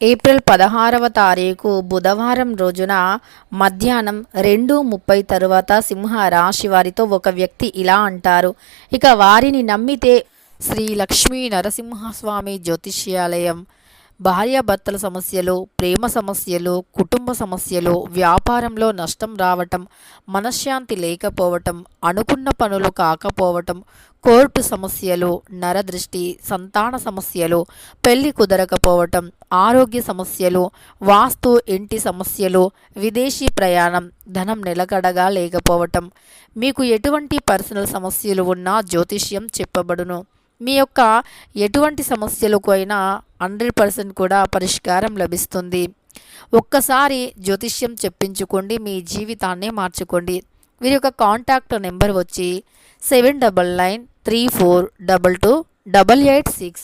April 16వ తారీఖు బుధవారం రోజున మధ్యాహ్నం 2:30 తరువాత సింహ రాశి వారితో ఒక వ్యక్తి ఇలా అంటారు. ఇక వారిని నమ్మితే శ్రీ లక్ష్మీ నరసింహస్వామి జ్యోతిష్యాలయం భార్యాభర్తల సమస్యలు, ప్రేమ సమస్యలు, కుటుంబ సమస్యలు, వ్యాపారంలో నష్టం రావటం, మనశ్శాంతి లేకపోవటం, అనుకున్న పనులు కాకపోవటం, కోర్టు సమస్యలు, నరదృష్టి, సంతాన సమస్యలు, పెళ్లి కుదరకపోవటం, ఆరోగ్య సమస్యలు, వాస్తు ఇంటి సమస్యలు, విదేశీ ప్రయాణం, ధనం నిలకడగా లేకపోవటం, మీకు ఎటువంటి పర్సనల్ సమస్యలు ఉన్నా జ్యోతిష్యం చెప్పబడును. మీ యొక్క ఎటువంటి సమస్యలకు అయినా 100% కూడా పరిష్కారం లభిస్తుంది. ఒక్కసారి జ్యోతిష్యం చెప్పించుకోండి, మీ జీవితాన్నే మార్చుకోండి. వీరి యొక్క కాంటాక్ట్ నెంబర్ వచ్చి 7993422886.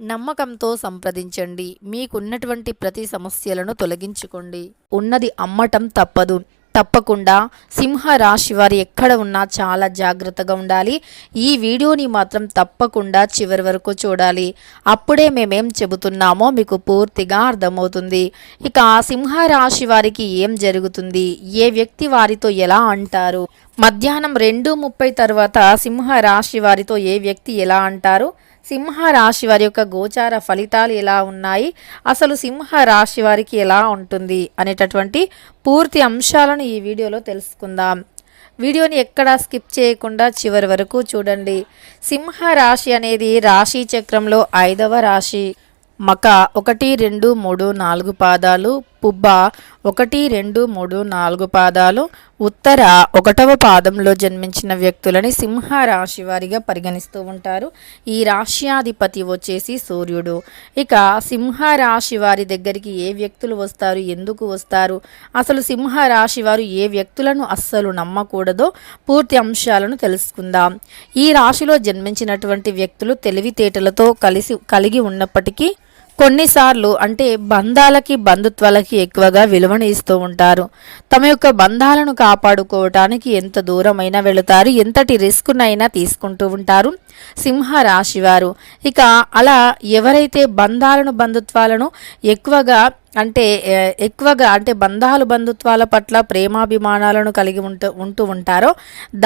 నమ్మకంతో సంప్రదించండి. మీకున్నటువంటి ప్రతి సమస్యలను తొలగించుకోండి. ఉన్నది అమ్మటం తప్పదు. తప్పకుండా సింహ రాశి వారు ఎక్కడ ఉన్నా చాలా జాగ్రత్తగా ఉండాలి. ఈ వీడియోని మాత్రం తప్పకుండా చివరి వరకు చూడాలి. అప్పుడే మేమేం చెబుతున్నామో మీకు పూర్తిగా అర్థమవుతుంది. ఇక సింహ రాశి వారికి ఏం జరుగుతుంది, ఏ వ్యక్తి వారితో ఎలా అంటారు, మధ్యాహ్నం 2:30 తర్వాత సింహ రాశి వారితో ఏ వ్యక్తి ఎలా అంటారు, సింహ రాశి వారి యొక్క గోచార ఫలితాలు ఎలా ఉన్నాయి, అసలు సింహ రాశి వారికి ఎలా ఉంటుంది అనేటటువంటి పూర్తి అంశాలను ఈ వీడియోలో తెలుసుకుందాం. వీడియోని ఎక్కడా స్కిప్ చేయకుండా చివరి వరకు చూడండి. సింహ రాశి అనేది రాశి చక్రంలో 5వ రాశి. మక 1, 2, 3, 4 పాదాలు, పుబ్బ 1, 2, 3, 4 పాదాలు, ఉత్తర 1వ పాదంలో జన్మించిన వ్యక్తులని సింహ రాశి వారిగా పరిగణిస్తూ ఉంటారు. ఈ రాశ్యాధిపతి వచ్చేసి సూర్యుడు. ఇక సింహ రాశి వారి దగ్గరికి ఏ వ్యక్తులు వస్తారు, ఎందుకు వస్తారు, అసలు సింహ రాశి వారు ఏ వ్యక్తులను అస్సలు నమ్మకూడదో పూర్తి అంశాలను తెలుసుకుందాం. ఈ రాశిలో జన్మించినటువంటి వ్యక్తులు తెలివితేటలతో కలిగి ఉన్నప్పటికీ కొన్నిసార్లు అంటే బంధాలకి, బంధుత్వాలకి ఎక్కువగా విలువను ఇస్తూ ఉంటారు. తమ యొక్క బంధాలను కాపాడుకోవటానికి ఎంత దూరమైనా వెళుతారు, ఎంతటి రిస్క్నైనా తీసుకుంటూ ఉంటారు సింహ రాశివారు. ఇక అలా ఎవరైతే బంధాలను, బంధుత్వాలను ఎక్కువగా అంటే బంధుత్వాల పట్ల ప్రేమాభిమానాలను కలిగి ఉంటూ ఉంటారో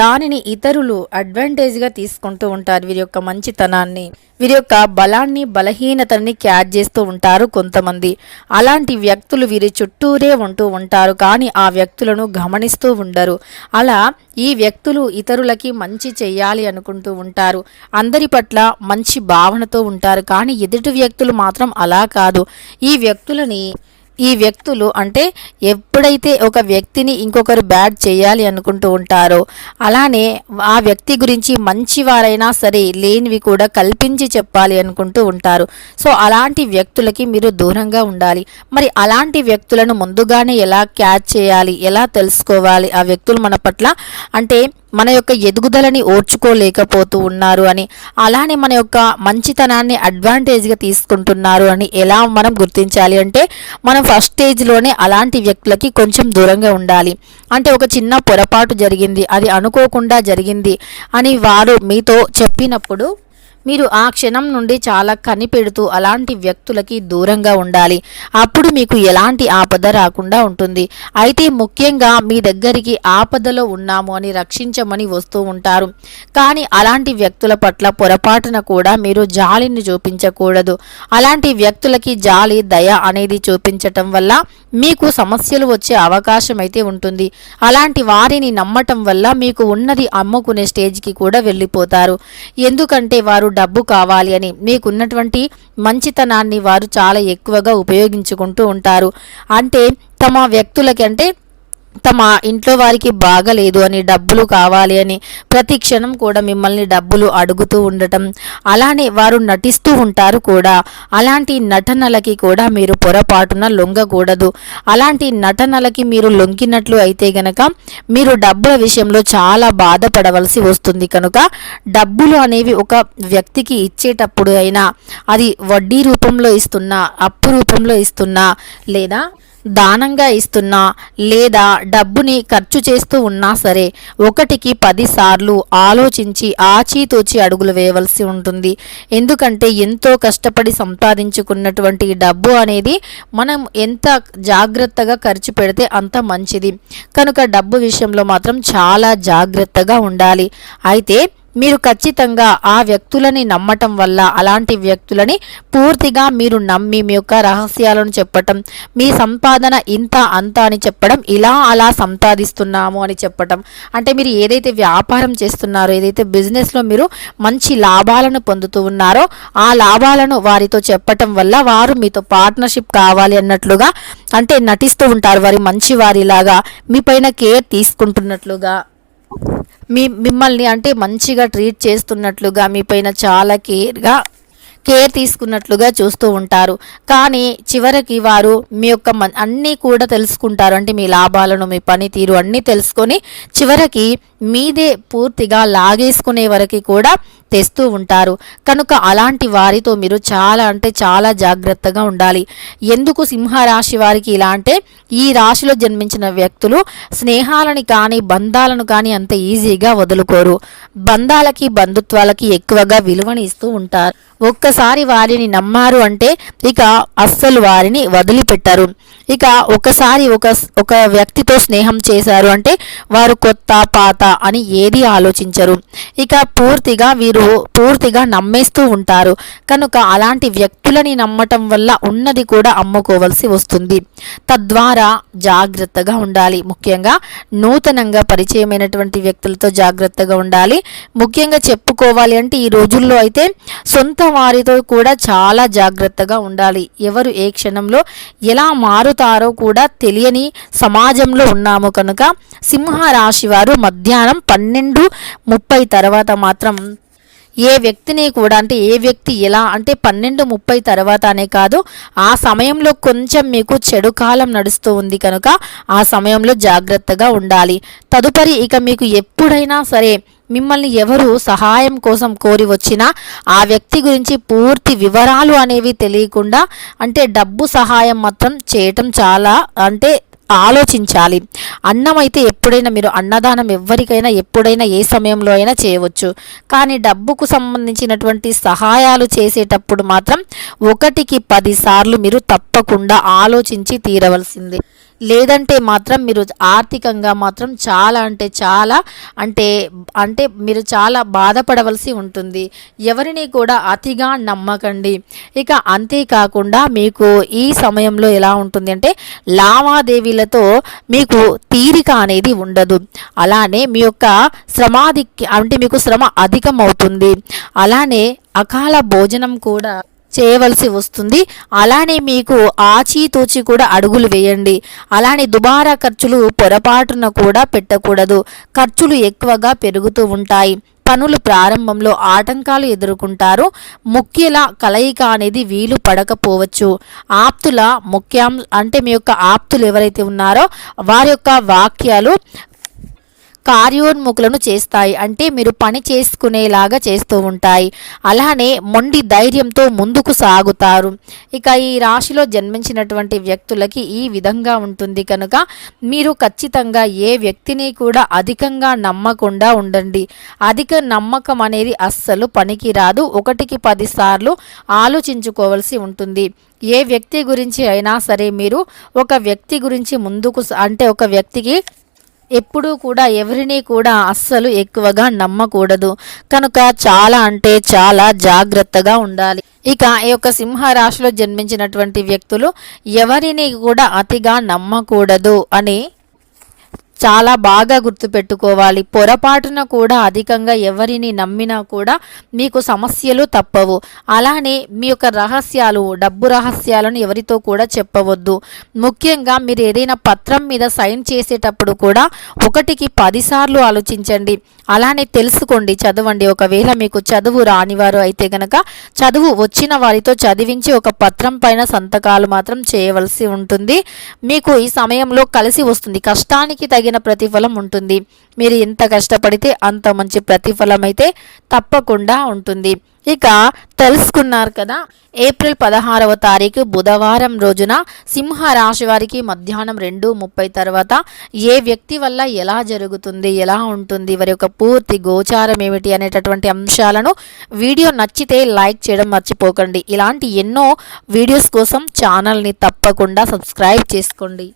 దానిని ఇతరులు అడ్వాంటేజ్గా తీసుకుంటూ ఉంటారు. వీరి యొక్క మంచితనాన్ని, వీరి యొక్క బలాన్ని, బలహీనతని క్యాచ్ చేస్తూ ఉంటారు కొంతమంది. అలాంటి వ్యక్తులు వీరి చుట్టూరే ఉంటూ ఉంటారు, కానీ ఆ వ్యక్తులను గమనిస్తూ ఉండరు. అలా ఈ వ్యక్తులు ఇతరులకి మంచి చెయ్యాలి అనుకుంటూ ఉంటారు, అందరి పట్ల మంచి భావనతో ఉంటారు, కానీ ఎదుటి వ్యక్తులు మాత్రం అలా కాదు. ఈ వ్యక్తులు అంటే ఎప్పుడైతే ఒక వ్యక్తిని ఇంకొకరు బ్యాడ్ చేయాలి అనుకుంటూ ఉంటారో అలానే ఆ వ్యక్తి గురించి మంచివారైనా సరే లేనివి కూడా కల్పించి చెప్పాలి అనుకుంటూ ఉంటారు. సో అలాంటి వ్యక్తులకి మీరు దూరంగా ఉండాలి. మరి అలాంటి వ్యక్తులను ముందుగానే ఎలా క్యాచ్ చేయాలి, ఎలా తెలుసుకోవాలి ఆ వ్యక్తులు మన పట్ల అంటే మన యొక్క ఎదుగుదలని ఓర్చుకోలేకపోతూ ఉన్నారు అని, అలానే మన యొక్క మంచితనాన్ని అడ్వాంటేజ్గా తీసుకుంటున్నారు అని ఎలా మనం గుర్తించాలి అంటే మనం ఫస్ట్ స్టేజ్లోనే అలాంటి వ్యక్తులకి కొంచెం దూరంగా ఉండాలి. అంటే ఒక చిన్న పొరపాటు జరిగింది, అది అనుకోకుండా జరిగింది అని వారు మీతో చెప్పినప్పుడు మీరు ఆ క్షణం నుండి చాలా కనిపెడుతూ అలాంటి వ్యక్తులకి దూరంగా ఉండాలి. అప్పుడు మీకు ఎలాంటి ఆపద రాకుండా ఉంటుంది. అయితే ముఖ్యంగా మీ దగ్గరికి ఆపదలో ఉన్నాము అని రక్షించమని వస్తూ ఉంటారు, కానీ అలాంటి వ్యక్తుల పట్ల పొరపాటున కూడా మీరు జాలిని చూపించకూడదు. అలాంటి వ్యక్తులకి జాలి, దయ అనేది చూపించటం వల్ల మీకు సమస్యలు వచ్చే అవకాశం అయితే ఉంటుంది. అలాంటి వారిని నమ్మటం వల్ల మీకు ఉన్నది అమ్ముకునే స్టేజ్కి కూడా వెళ్ళిపోతారు. ఎందుకంటే వారు డబ్బు కావాలి అని మీకున్నటువంటి మంచితనాన్ని వారు చాలా ఎక్కువగా ఉపయోగించుకుంటూ ఉంటారు. అంటే తమ వ్యక్తులకి అంటే తమ ఇంట్లో వారికి బాగలేదు అని, డబ్బులు కావాలి అని ప్రతి క్షణం కూడా మిమ్మల్ని డబ్బులు అడుగుతూ ఉండటం, అలానే వారు నటిస్తూ ఉంటారు కూడా. అలాంటి నటనలకి కూడా మీరు పొరపాటున లొంగకూడదు. అలాంటి నటనలకి మీరు లొంగినట్లు అయితే గనక మీరు డబ్బుల విషయంలో చాలా బాధపడవలసి వస్తుంది. కనుక డబ్బులు అనేవి ఒక వ్యక్తికి ఇచ్చేటప్పుడు అయినా అది వడ్డీ రూపంలో ఇస్తున్నా, అప్పు రూపంలో ఇస్తున్నా, లేదా దానంగా ఇస్తున్నా లేదా డబ్బుని ఖర్చు చేస్తూ ఉన్నా సరే 1కి 10 సార్లు ఆలోచించి ఆచితూచి అడుగులు వేయవలసి ఉంటుంది. ఎందుకంటే ఎంతో కష్టపడి సంపాదించుకున్నటువంటి డబ్బు అనేది మనం ఎంత జాగ్రత్తగా ఖర్చు పెడితే అంత మంచిది. కనుక డబ్బు విషయంలో మాత్రం చాలా జాగ్రత్తగా ఉండాలి. అయితే మీరు ఖచ్చితంగా ఆ వ్యక్తులని నమ్మటం వల్ల అలాంటి వ్యక్తులని పూర్తిగా మీరు నమ్మి మీ యొక్క రహస్యాలను చెప్పటం, మీ సంపాదన ఇంత అంత అని చెప్పడం, ఇలా అలా సంపాదిస్తున్నాము అని చెప్పటం, అంటే మీరు ఏదైతే వ్యాపారం చేస్తున్నారో, ఏదైతే బిజినెస్లో మీరు మంచి లాభాలను పొందుతూ ఉన్నారో ఆ లాభాలను వారితో చెప్పటం వల్ల వారు మీతో పార్ట్నర్షిప్ కావాలి అన్నట్లుగా అంటే నటిస్తూ ఉంటారు. వారి మంచి వారిలాగా మీ పైన కేర్ తీసుకుంటున్నట్లుగా మిమ్మల్ని అంటే మంచిగా ట్రీట్ చేస్తున్నట్లుగా మీ పైన చాలా కేర్ తీసుకున్నట్లుగా చూస్తూ ఉంటారు. కానీ చివరికి వారు మీ యొక్క అన్నీ కూడా తెలుసుకుంటారు. అంటే మీ లాభాలను, మీ పనితీరు అన్నీ తెలుసుకొని చివరికి మీదే పూర్తిగా లాగేసుకునే వరకు కూడా తెస్తూ ఉంటారు. కనుక అలాంటి వారితో మీరు చాలా అంటే చాలా జాగ్రత్తగా ఉండాలి. ఎందుకు సింహరాశి వారికి ఇలా అంటే ఈ రాశిలో జన్మించిన వ్యక్తులు స్నేహాలని కానీ బంధాలను కానీ అంత ఈజీగా వదులుకోరు. బంధాలకి బంధుత్వాలకి ఎక్కువగా విలువని ఇస్తూ ఉంటారు. ఒక్కసారి వారిని నమ్మారు అంటే ఇక అస్సలు వారిని వదిలిపెట్టరు. ఇక ఒకసారి ఒక వ్యక్తితో స్నేహం చేశారు అంటే వారు కొత్త పాత అని ఏది ఆలోచించరు. ఇక వీరు పూర్తిగా నమ్మేస్తూ ఉంటారు. కనుక అలాంటి వ్యక్తులని నమ్మటం వల్ల ఉన్నది కూడా అమ్ముకోవలసి వస్తుంది. తద్వారా జాగ్రత్తగా ఉండాలి. ముఖ్యంగా నూతనంగా పరిచయమైనటువంటి వ్యక్తులతో జాగ్రత్తగా ఉండాలి. ముఖ్యంగా చెప్పుకోవాలి అంటే ఈ రోజుల్లో అయితే సొంత వారితో కూడా చాలా జాగ్రత్తగా ఉండాలి. ఎవరు ఏ క్షణంలో ఎలా మారుతారో కూడా తెలియని సమాజంలో ఉన్నాము. కనుక సింహరాశి వారు మధ్యాహ్నం 12:30 తర్వాత మాత్రం ఏ వ్యక్తిని కూడా అంటే ఏ వ్యక్తి ఎలా అంటే 12:30 తర్వాత అనే కాదు, ఆ సమయంలో కొంచెం మీకు చెడు కాలం నడుస్తూ ఉంది కనుక ఆ సమయంలో జాగ్రత్తగా ఉండాలి. తదుపరి ఇక మీకు ఎప్పుడైనా సరే మిమ్మల్ని ఎవరు సహాయం కోసం కోరి వచ్చినా ఆ వ్యక్తి గురించి పూర్తి వివరాలు అనేవి తెలియకుండా అంటే డబ్బు సహాయం మాత్రం చేయటం చాలా అంటే ఆలోచించాలి. అన్నం అయితే ఎప్పుడైనా మీరు అన్నదానం ఎవరికైనా ఎప్పుడైనా ఏ సమయంలో అయినా చేయవచ్చు. కానీ డబ్బుకు సంబంధించినటువంటి సహాయాలు చేసేటప్పుడు మాత్రం 1కి 10 సార్లు మీరు తప్పకుండా ఆలోచించి తీరవలసిందే. లేదంటే మాత్రం మీరు ఆర్థికంగా మాత్రం చాలా అంటే చాలా అంటే మీరు చాలా బాధపడవలసి ఉంటుంది. ఎవరిని కూడా అతిగా నమ్మకండి. ఇక అంతేకాకుండా మీకు ఈ సమయంలో ఎలా ఉంటుంది అంటే లావాదేవీలతో మీకు తీరిక అనేది ఉండదు. అలానే మీ యొక్క మీకు శ్రమ అధికం అవుతుంది. అలానే అకాల భోజనం కూడా చేయవలసి వస్తుంది. అలానే మీకు ఆచితూచి కూడా అడుగులు వేయండి. అలానే దుబారా ఖర్చులు పొరపాటున కూడా పెట్టకూడదు. ఖర్చులు ఎక్కువగా పెరుగుతూ ఉంటాయి. పనులు ప్రారంభంలో ఆటంకాలు ఎదుర్కొంటారు. ముఖ్యుల కలయిక అనేది వీలు పడకపోవచ్చు. ఆప్తుల మీ యొక్క ఆప్తులు ఎవరైతే ఉన్నారో వారి యొక్క వాక్యాలు కార్యోన్ముఖులను చేస్తాయి. అంటే మీరు పని చేసుకునేలాగా చేస్తూ ఉంటాయి. అలానే మొండి ధైర్యంతో ముందుకు సాగుతారు. ఇక ఈ రాశిలో జన్మించినటువంటి వ్యక్తులకి ఈ విధంగా ఉంటుంది కనుక మీరు ఖచ్చితంగా ఏ వ్యక్తిని కూడా అధికంగా నమ్మకుండా ఉండండి. అధిక నమ్మకం అనేది అస్సలు పనికి రాదు. 1కి 10 సార్లు ఆలోచించుకోవాల్సి ఉంటుంది. ఏ వ్యక్తి గురించి అయినా సరే మీరు ఒక వ్యక్తి గురించి ఒక వ్యక్తికి ఎప్పుడూ కూడా ఎవరిని కూడా అస్సలు ఎక్కువగా నమ్మకూడదు. కనుక చాలా అంటే చాలా జాగ్రత్తగా ఉండాలి. ఇక ఈ యొక్క సింహరాశిలో జన్మించినటువంటి వ్యక్తులు ఎవరిని కూడా అతిగా నమ్మకూడదు అని చాలా బాగా గుర్తుపెట్టుకోవాలి. పొరపాటున కూడా అధికంగా ఎవరిని నమ్మినా కూడా మీకు సమస్యలు తప్పవు. అలానే మీ యొక్క డబ్బు రహస్యాలను ఎవరితో కూడా చెప్పవద్దు. ముఖ్యంగా మీరు ఏదైనా పత్రం మీద సైన్ చేసేటప్పుడు కూడా 1కి 10 సార్లు ఆలోచించండి. అలానే తెలుసుకోండి, చదవండి. ఒకవేళ మీకు చదువు రానివారు అయితే గనక చదువు వచ్చిన వారితో చదివించి ఒక పత్రం పైన సంతకాలు మాత్రం చేయవలసి ఉంటుంది. మీకు ఈ సమయంలో కలిసి వస్తుంది. కష్టానికి తగిన ప్రతిఫలం ఉంటుంది. మీరు ఎంత కష్టపడితే అంత మంచి ప్రతిఫలం అయితే తప్పకుండా ఉంటుంది. ఇక తెలుసుకున్నారు కదా, ఏప్రిల్ 16వ తారీఖు బుధవారం రోజున సింహరాశి వారికి మధ్యాహ్నం 2:30 తర్వాత ఏ వ్యక్తి వల్ల ఎలా జరుగుతుంది, ఎలా ఉంటుంది, వారి యొక్క పూర్తి గోచారం ఏమిటి అనేటటువంటి అంశాలను వీడియో నచ్చితే లైక్ చేయడం మర్చిపోకండి. ఇలాంటి ఎన్నో వీడియోస్ కోసం ఛానల్ని తప్పకుండా సబ్స్క్రైబ్ చేసుకోండి.